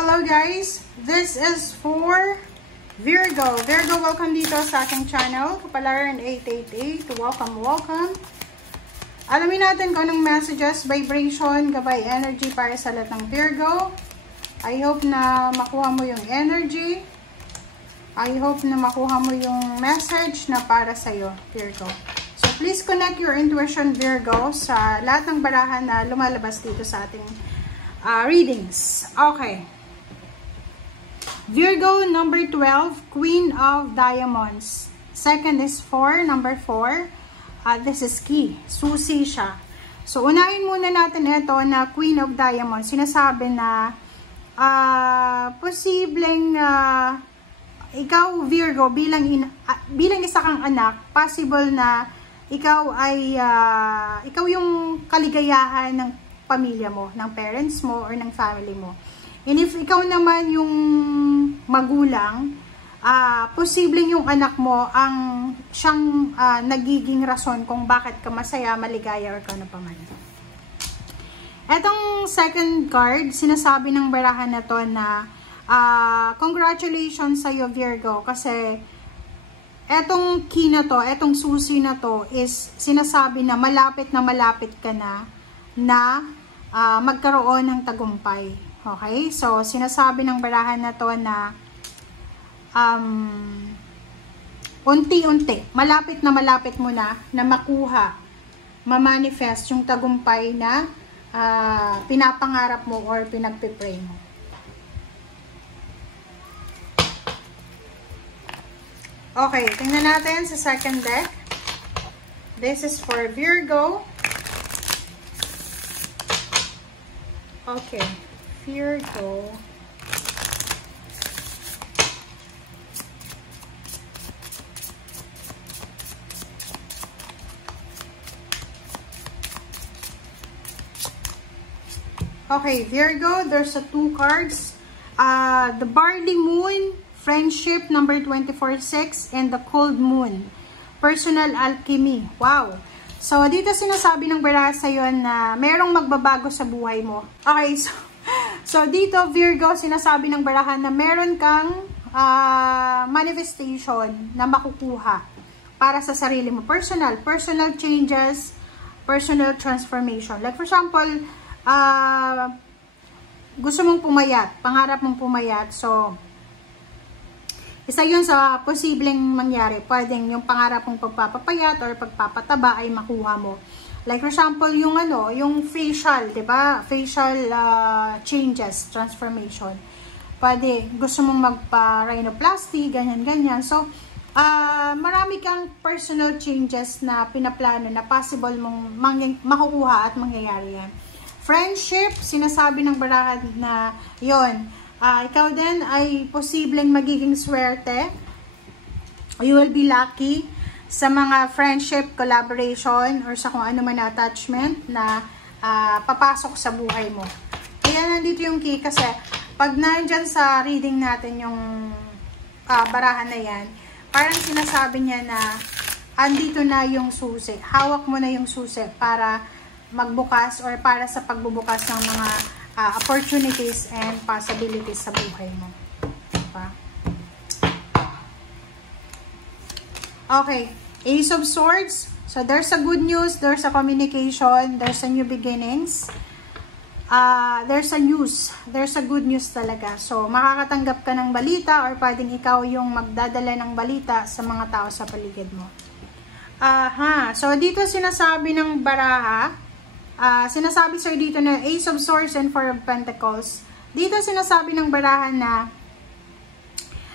Hello guys, this is for Virgo. Virgo, welcome dito sa aking channel, Kapalaran 888. Welcome. Alamin natin kung anong messages, vibration, gabay, energy para sa lahat ng Virgo. I hope na makuha mo yung energy. I hope na makuha mo yung message na para sa'yo, Virgo. So please connect your intuition, Virgo, sa lahat ng barahan na lumalabas dito sa ating readings. Okay. Virgo, number 12, Queen of Diamonds. Second is 4, number 4. This is key. Susi siya. So, unahin muna natin ito na Queen of Diamonds. Sinasabi na posibleng ikaw, Virgo, bilang isa kang anak, possible na ikaw ay ikaw yung kaligayahan ng pamilya mo, ng parents mo, or ng family mo. And if ikaw naman yung magulang, posibleng yung anak mo ang siyang nagiging rason kung bakit ka masaya, maligaya, or kano pa man. Etong second card, sinasabi ng barahan na to na congratulations sa'yo, Virgo, kasi etong key na to, etong susi na to is sinasabi na malapit ka na magkaroon ng tagumpay. Okay? So, sinasabi ng barahan na to na unti-unti, malapit mo na makuha, ma-manifest yung tagumpay na pinapangarap mo or pinagpipray mo. Okay, tingnan natin sa second deck. This is for Virgo. Okay, Virgo. Okay, Virgo, there's two cards. The Barley Moon, Friendship, number 24/6, and the Cold Moon, Personal Alchemy. Wow! So, dito sinasabi ng baraha sa'yo na merong magbabago sa buhay mo. Okay, so dito, Virgo, sinasabi ng baraha na meron kang manifestation na makukuha para sa sarili mo. Personal changes, personal transformation. Like for example, gusto mong pumayat, pangarap mong pumayat, so isa yun sa posibleng mangyari. Pwedeng yung pangarap mong pagpapapayat or pagpapataba ay makuha mo. Like for example, yung yung facial, 'di ba? Facial changes, transformation. Pwede gusto mong magpa-rhinoplasty, ganyan. So, marami kang personal changes na pinaplano na possible mong makukuha at mangyayari yan. Friendship, sinasabi ng barahan na yon. Ikaw din ay posibleng magiging swerte. You will be lucky sa mga friendship, collaboration, or sa kung ano man na attachment na papasok sa buhay mo. Kaya nandito yung key kasi pag nandyan sa reading natin yung barahan na yan, parang sinasabi niya na andito na yung susi. Hawak mo na yung susi para magbukas or para sa pagbubukas ng mga opportunities and possibilities sa buhay mo. Diba? Okay. Ace of Swords. So, there's a good news, there's a communication, there's a new beginnings. There's a news. There's a good news talaga. So, makakatanggap ka ng balita or pwedeng ikaw yung magdadala ng balita sa mga tao sa paligid mo. So, dito sinasabi ng baraha, sinasabi sir dito na Ace of Swords and Four of Pentacles. Dito sinasabi ng barahan na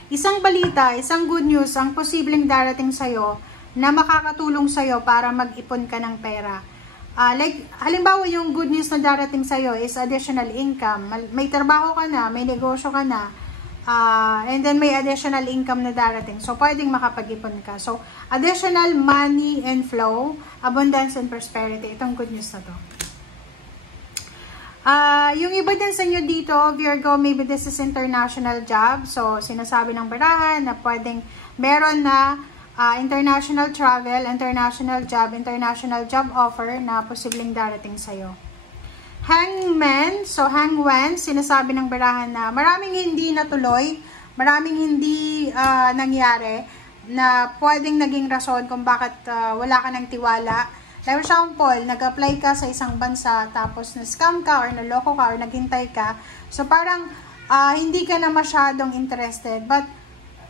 isang balita, isang good news ang posibleng darating sa'yo na makakatulong sa'yo para mag-ipon ka ng pera. Like, halimbawa yung good news na darating sa'yo is additional income. May trabaho ka na, may negosyo ka na, and then may additional income na darating. So, pwedeng makapag-ipon ka. So, additional money and flow, abundance and prosperity. Itong good news na to. Yung iba din sa inyo dito, Virgo, maybe this is international job. So, sinasabi ng barahan na pwedeng meron na international travel, international job offer na posibleng darating sa'yo. Hangman. So, hangman, sinasabi ng barahan na maraming hindi natuloy, maraming hindi nangyari na pwedeng naging rason kung bakit wala ka ng tiwala. Like for example, nag-apply ka sa isang bansa, tapos na-scam ka or naloko ka or naghintay ka. So, parang hindi ka na masyadong interested. But,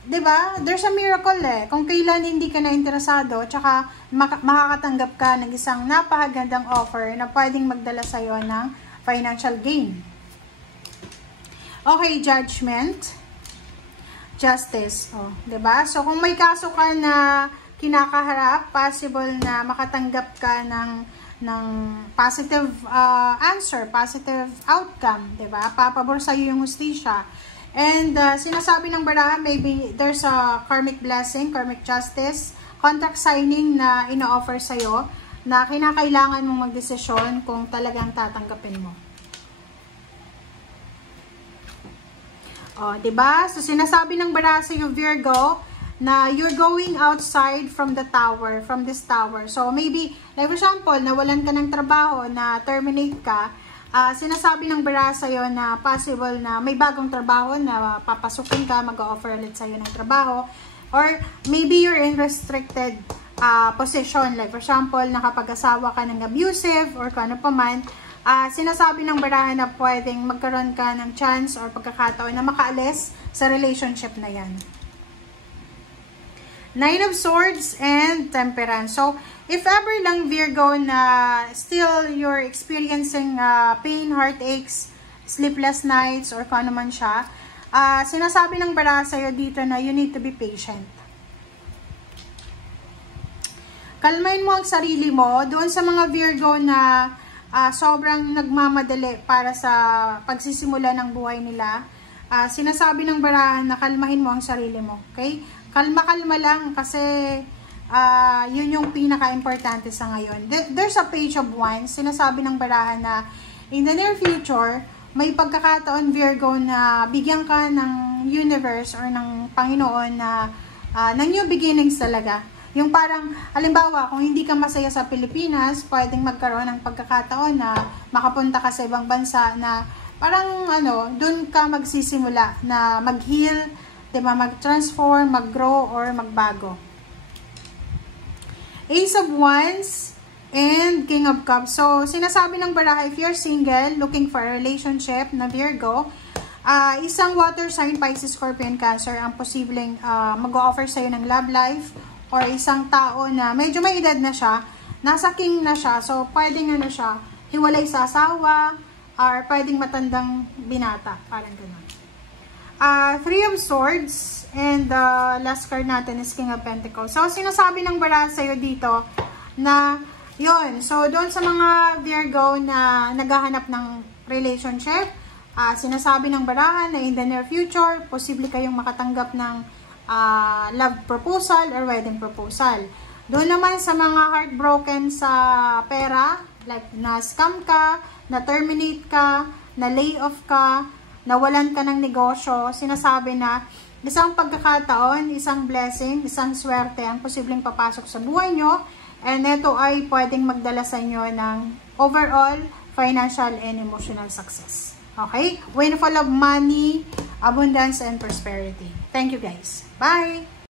diba? There's a miracle eh. Kung kailan hindi ka na interesado, tsaka makakatanggap ka ng isang napakagandang offer na pwedeng magdala sa'yo ng financial gain. Okay, judgment. Justice. Oh, diba? So, kung may kaso ka na kinakaharap, possible na makatanggap ka ng positive answer, positive outcome, diba? Papabor sa'yo yung hustisya. And sinasabi ng barahan, maybe there's a karmic blessing, karmic justice, contract signing na ino-offer sa'yo na kinakailangan mong magdesisyon kung talagang tatanggapin mo. O, diba? So, sinasabi ng barahan sa'yo, Virgo, na you're going outside from the tower, from this tower. So, maybe, like for example, nawalan ka ng trabaho, na terminate ka, sinasabi ng baraha sa'yo na possible na may bagong trabaho na papasukin ka, mag-offer ulit sa'yo ng trabaho. Or maybe you're in restricted position. Like for example, nakapag-asawa ka ng abusive or kung ano pa man. Sinasabi ng baraha na pwedeng magkaroon ka ng chance or pagkakataon na makaalis sa relationship na yan. Nine of Swords and Temperance. So, if ever lang Virgo na still you're experiencing pain, heartaches, sleepless nights, or kung ano man siya, sinasabi ng baraha sa'yo dito na you need to be patient. Kalmain mo ang sarili mo. Doon sa mga Virgo na sobrang nagmamadali para sa pagsisimula ng buhay nila, sinasabi ng baraha na kalmahin mo ang sarili mo. Okay? Kalma-kalma lang kasi yun yung pinaka-importante sa ngayon. There's a page of wands. Sinasabi ng baraha na in the near future, may pagkakataon Virgo na bigyan ka ng universe or ng Panginoon na ng new beginnings talaga. Yung parang, halimbawa, kung hindi ka masaya sa Pilipinas, pwedeng magkaroon ng pagkakataon na makapunta ka sa ibang bansa na parang dun ka magsisimula na mag-heal, diba, mag-transform, mag-grow, or magbago. Ace of Wands and King of Cups. So, sinasabi ng baraha, if you're single, looking for a relationship na Virgo, isang water sign, Pisces, Scorpion, Cancer, ang posibleng mag-o-offer sa'yo ng love life, or isang tao na medyo may edad na siya, nasa king na siya, so pwedeng siya, hiwalay sa asawa, or pwedeng matandang binata, parang gano'n. Three of Swords, and the last card natin is King of Pentacles. So, sinasabi ng baraha sa'yo dito na, yun, so doon sa mga Virgo na naghahanap ng relationship, sinasabi ng baraha na in the near future, posible kayong makatanggap ng love proposal or wedding proposal. Doon naman sa mga heartbroken sa pera, like na-scam ka, na-terminate ka, na-lay off ka, nawalan ka ng negosyo, sinasabi na isang pagkakataon, isang blessing, isang swerte ang posibleng papasok sa buhay nyo, and ito ay pwedeng magdala sa inyo ng overall financial and emotional success. Okay? Windfall of money, abundance, and prosperity. Thank you guys. Bye!